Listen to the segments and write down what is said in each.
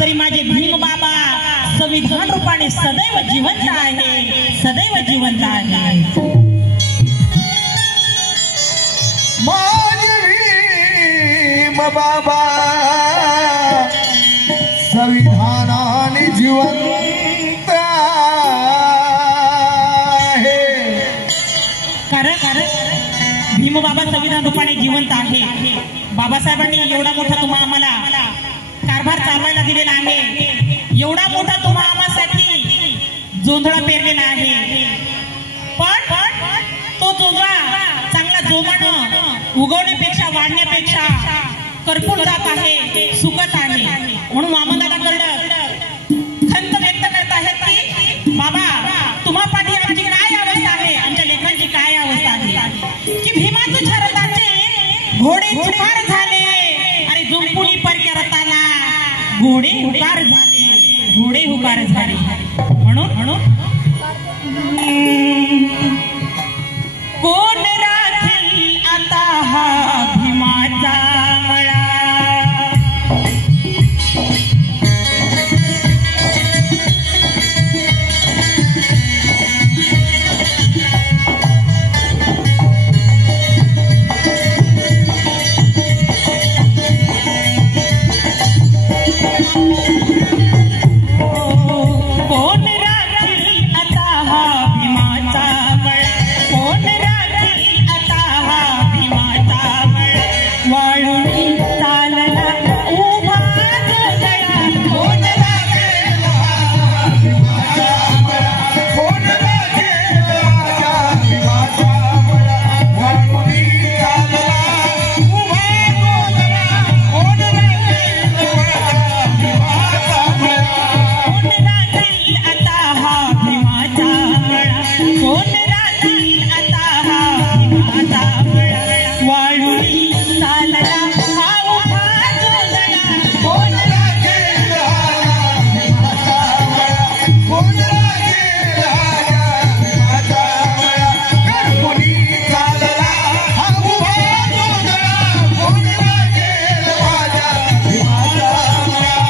तरी माझे भीम बाबा संविधान रूपाने सदैव जिवंत आहे, सदैव जिवंत आहे। माझे भीम बाबा संविधानाने जिवंत आहे। कारण भीम बाबा संविधान रूपाने जिवंत आहे। बाबासाहेबांनी एवढा मोठा तुम्हा आम्हाला कारभार चालवायला दिलेला आहे, एवढा मोठा तुम्हा आम्हासाठी जोंधळा पेरलेला आहे, पण तो जोंधळा चांगला जोमानं उगवण्यापेक्षा वाढण्यापेक्षा करपून जात आहे, सुकत आहे। म्हणून वामनदादा कर्डक खंत व्यक्त करत आहेत की बाबा तुम्हा पाठी आमची काय अवस्था आहे, आमच्या लेकरांची काय अवस्था आहे की भीमाच्या रथाचे घोडे चुकार झाले, अरे जुंपुली परक्या रथाला घोडे हुकार झाले, घोडे हुकार झाले। म्हणून कोण राखील आता हा भीमाचा मळा, कोण राखील आता हा भीमाचा मळा, कोण राखील आता हा भीमाचा मळा, वाळून चालला उभा जोंधळा, कोण राखील हा भीमाचा मळा, कोण राखेल माझ्या भीमाचा मळा, वाळून चालला उभा जोंधळा, कोण राखेल माझ्या भीमाचा मळा, कोण राखील आता हा भीमाचा मळा, कोण राखील आता हा भीमाचा मळा, वाळून चालला हा उभा जोंधळा, कोण राखेल माझ्या भीमाचा मळा, कोण राखेल माझ्या भीमाचा मळा, कोणी चालला हा उभा जोंधळा, कोण राखेल माझ्या भीमाचा मळा।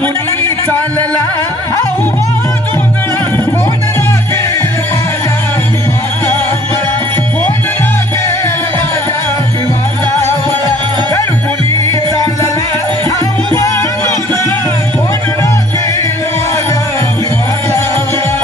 कोणी चालला हा उभा जोंधळा, कोण राखेल माझ्या भीमाचा मळा, कोण राखेल माझ्या भीमाचा मळा, कोणी चालला हा उभा जोंधळा, कोण राखेल माझ्या भीमाचा मळा।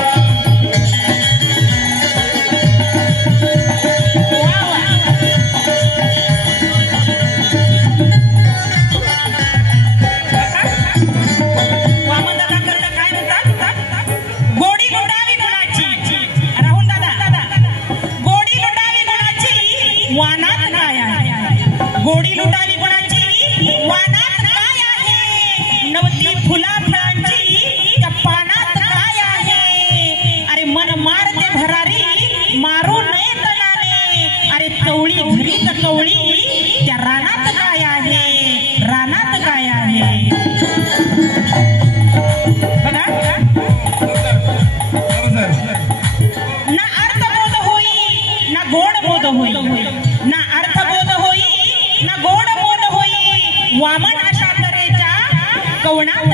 सातारेच्या कवनात